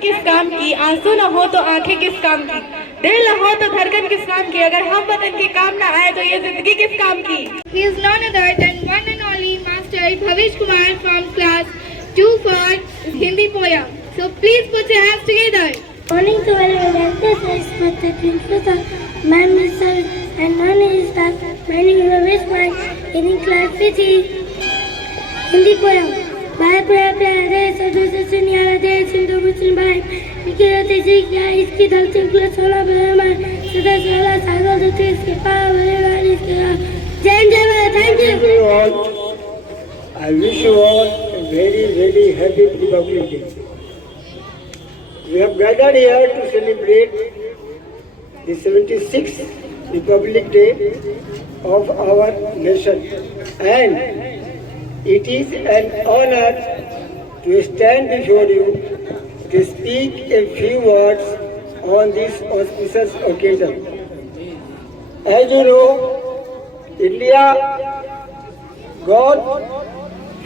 किस काम की, आंसू न हो तो आंखें किस काम की, दिल न हो तो धड़कन किस काम की, अगर हम वतन के काम न आए तो ये जिंदगी किस काम की। He is none other than one and only Master Bhavesh Kumar from class 2 for Hindi poem. So please put your hands together. Morning to all relatives, respected principal, ma'am, sir, and non staff. My name is Bhavesh Kumar, in class 3 Hindi poem. भाई प्यार प्यारे सदों से सुनियारा दे सिंधु मुस्लिम भाई इनके रहते जी क्या इसकी धरती पर सोना बना सदा सोना सागर देते इसके पार बनेगा इसके जय thank you. I wish you all a very happy Republic Day. We have gathered here to celebrate the 76th Republic Day of our nation, and it is an honor to stand before you to speak a few words on this auspicious occasion. As you know, India got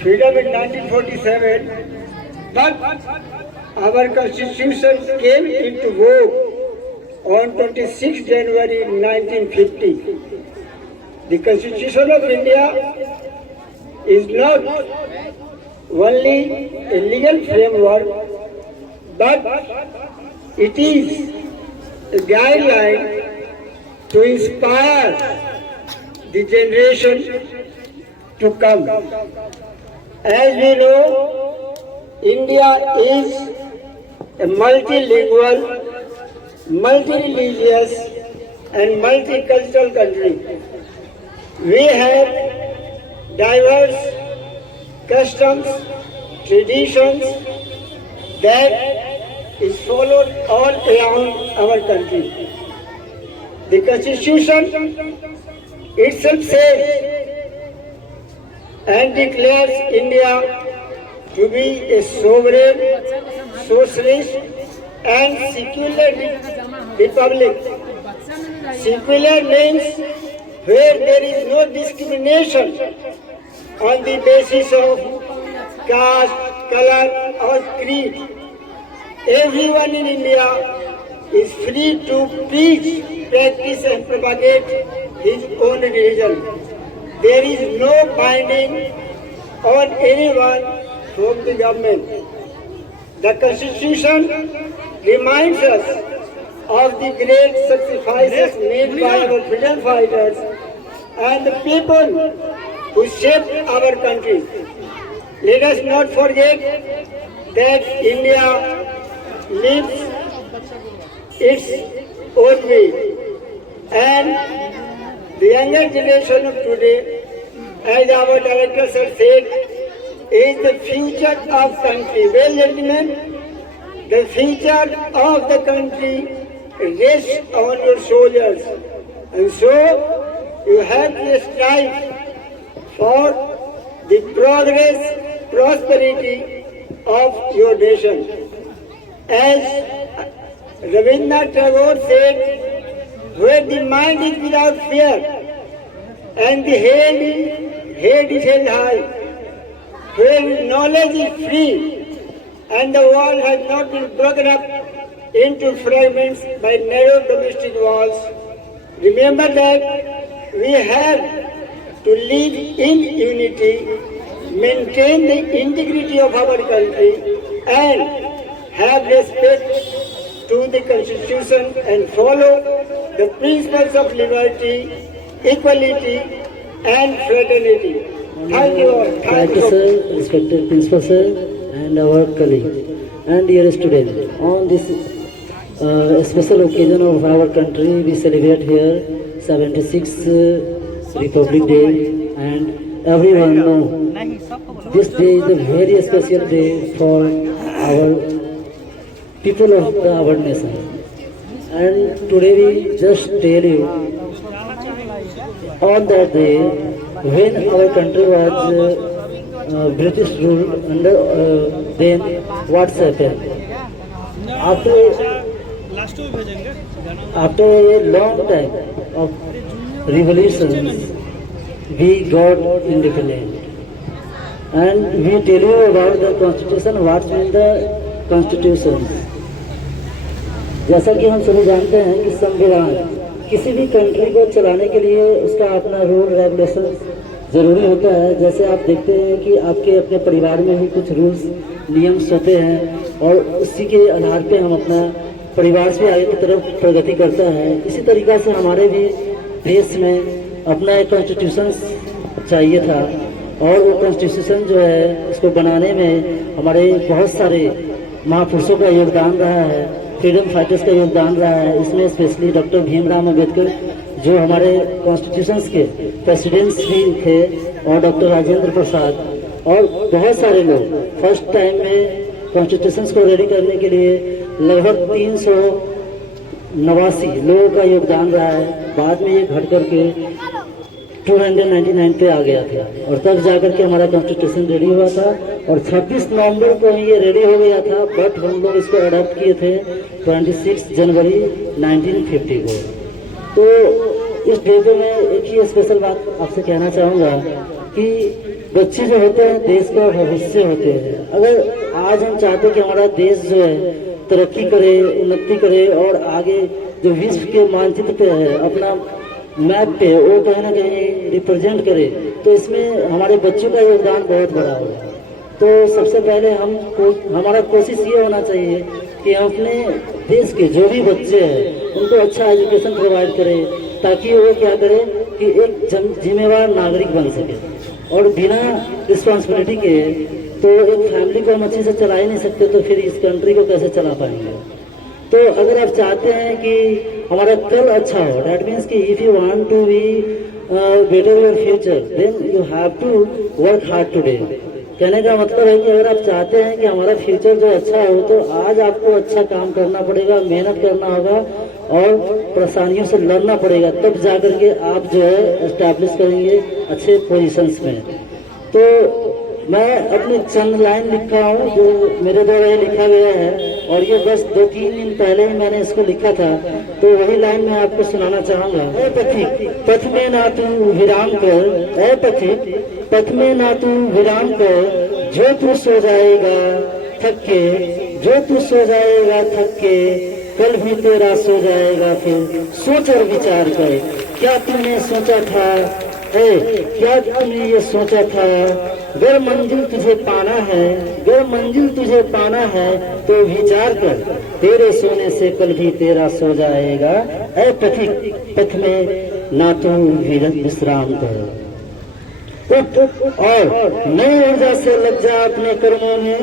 freedom in 1947, but our constitution came into vogue on 26 January 1950. The Constitution of India is not only a legal framework, but it is a guideline to inspire the generation to come. As we know, India is a multilingual, multi-religious and multicultural country. We have diverse customs, traditions that is followed all around our country. The Constitution itself says and declares India to be a sovereign, socialist and secular republic. Secular means where there is no discrimination on the basis of caste, color or creed. Everyone in India is free to preach, practice and propagate his own religion. There is no binding on anyone from the government. The Constitution reminds us of the great sacrifices made by our freedom fighters and the people who shaped our country. Let us not forget that India lives its own way, and the younger generation of today, as our director sir said, is the future of country. Well, gentlemen, the future of the country rests on your shoulders, and so you have to strive for the progress, prosperity of your nation. As Rabindranath Tagore said, where the mind is without fear and the head is held high, where knowledge is free and the world has not been broken up into fragments by narrow domestic walls, remember that we have to live in unity, maintain the integrity of our country and have respect to the Constitution and follow the principles of liberty, equality and fraternity. Thank you all. Thank you, sir, respected principal sir, and our colleague and dear student. On this special occasion of our country, we celebrate here 76th Republic Day, and everyone know this day is a very special day for our people of our nation. And today we just tell you, on that day, when our country was British rule under, then what's happened? After a long time of revolutions, we got independent. And we tell you about the constitution, what's in the constitution. जैसा कि हम सभी जानते हैं कि संविधान किसी भी कंट्री को चलाने के लिए उसका अपना रूल रेगुलेशन ज़रूरी होता है। जैसे आप देखते हैं कि आपके अपने परिवार में भी कुछ रूल्स नियम्स होते हैं और उसी के आधार पे हम अपना परिवार से आगे की तरफ प्रगति करता है। इसी तरीक़ा से हमारे भी देश में अपना एक कॉन्स्टिट्यूशन चाहिए था और वो कॉन्स्टिट्यूशन जो है उसको बनाने में हमारे बहुत सारे महापुरुषों का योगदान रहा है, फ्रीडम फाइटर्स का योगदान रहा है। इसमें स्पेशली डॉक्टर भीमराव अम्बेडकर जो हमारे कॉन्स्टिट्यूशंस के प्रेसिडेंट्स भी थे और डॉक्टर राजेंद्र प्रसाद और बहुत सारे लोग फर्स्ट टाइम में कॉन्स्टिट्यूशंस को रेडी करने के लिए लगभग 389 लोगों का योगदान रहा है। बाद में ये घट करके 299 पे आ गया था और तब जाकर के हमारा कॉन्स्टिट्यूशन रेडी हुआ था और 26 नवंबर को ही ये रेडी हो गया था, बट हम लोग इसको अडॉप्ट किए थे 26 जनवरी 1950 को। तो इस डे पे मैं एक ही स्पेशल बात आपसे कहना चाहूँगा कि बच्चे जो होते हैं देश का भविष्य होते हैं। अगर आज हम चाहते हैं कि हमारा देश जो है तरक्की करे, उन्नति करे और आगे जो विश्व के मानचित्र पे है अपना मैप पे वो कहीं ना कहीं रिप्रेजेंट करे, तो इसमें हमारे बच्चों का योगदान बहुत बड़ा होगा। तो सबसे पहले हमारा कोशिश ये होना चाहिए कि हम अपने देश के जो भी बच्चे हैं उनको अच्छा एजुकेशन प्रोवाइड करें ताकि वो क्या करें कि एक जिम्मेवार नागरिक बन सके। और बिना रिस्पॉन्सिबिलिटी के तो एक फैमिली को हम अच्छे से चला ही नहीं सकते, तो फिर इस कंट्री को कैसे चला पाएंगे। तो अगर आप चाहते हैं कि हमारा कल अच्छा हो, दैट मीन्स कि if you want to be better your future then you have to work hard today. कहने का मतलब है कि अगर आप चाहते हैं कि हमारा फ्यूचर जो अच्छा हो तो आज आपको अच्छा काम करना पड़ेगा, मेहनत करना होगा और परेशानियों से लड़ना पड़ेगा, तब जाकर के आप जो है एस्टैब्लिश करेंगे अच्छे पोजीशंस में। तो मैं अपनी चंद लाइन लिखा हूँ जो मेरे द्वारा ये लिखा गया है और ये बस 2-3 दिन पहले ही मैंने इसको लिखा था, तो वही लाइन मैं आपको सुनाना चाहूँगा। ए पथिक पथ में ना तू विराम कर, ए पथिक पथ में ना तू विराम कर, जो तू सो जाएगा थक के, जो तू सो जाएगा थक के, कल भी तेरा सो जाएगा फिर सोच और विचार कर। क्या तुमने सोचा था, क्या तुमने ये सोचा था, अगर मंजिल तुझे पाना है, अगर मंजिल तुझे पाना है तो विचार कर, तेरे सोने से कल भी तेरा सो जाएगा। ऐ पथिक पथ में ना तू विश्राम कर, उठ और नई ऊर्जा से लग जा अपने कर्मों में,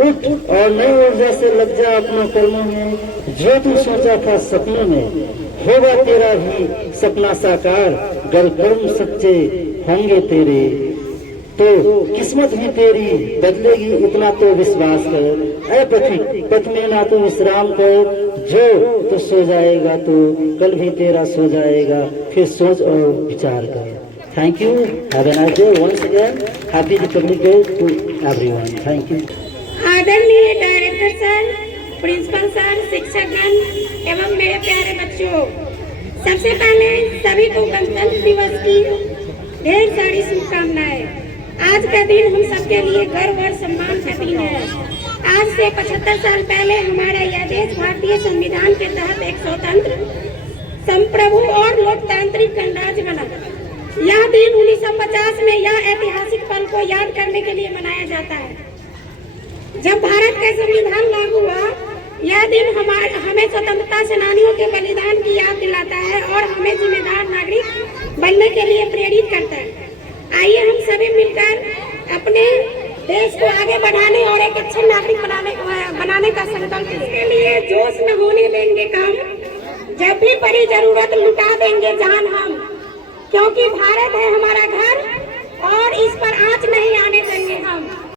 उठ और नई ऊर्जा से लग जा अपने कर्मों में। जो तू सोचा था सपनों में होगा तेरा भी सपना साकार, गर कर्म सच्चे होंगे तेरे तो किस्मत भी तेरी बदलेगी, इतना तो विश्वास कर। ऐ पथिक पथ में ना तो विश्राम कर, जो तो सो जाएगा तो कल भी तेरा सो जाएगा, फिर सोच और विचार कर। Thank you, have a nice day, once again happy republic day to everyone. Thank you. आदरणीय डायरेक्टर सर, प्रिंसिपल सर, शिक्षकगण एवं मेरे प्यारे बच्चों, सबसे पहले सभी को गणतंत्र दिवस की ढेर सारी शुभकामनाएं। आज का दिन हम सबके लिए गर्व और सम्मान का दिन है। आज से 75 साल पहले हमारा यह देश भारतीय संविधान के तहत एक स्वतंत्र, संप्रभु और लोकतांत्रिक गणराज्य बना। यह दिन 1950 में यह ऐतिहासिक पल को याद करने के लिए मनाया जाता है जब भारत का संविधान लागू हुआ। यह दिन हमें स्वतंत्रता सेनानियों के बलिदान की याद दिलाता है और हमें जिम्मेदार नागरिक बनने के लिए प्रेरित करता है। आइए हम सभी मिलकर अपने देश को आगे बढ़ाने और एक अच्छे नागरिक बनाने का संकल्प इसके लिए जोश न होने देंगे कम, जब भी पड़ी जरूरत लुटा देंगे जान हम, क्योंकि भारत है हमारा घर और इस पर आंच नहीं आने देंगे हम।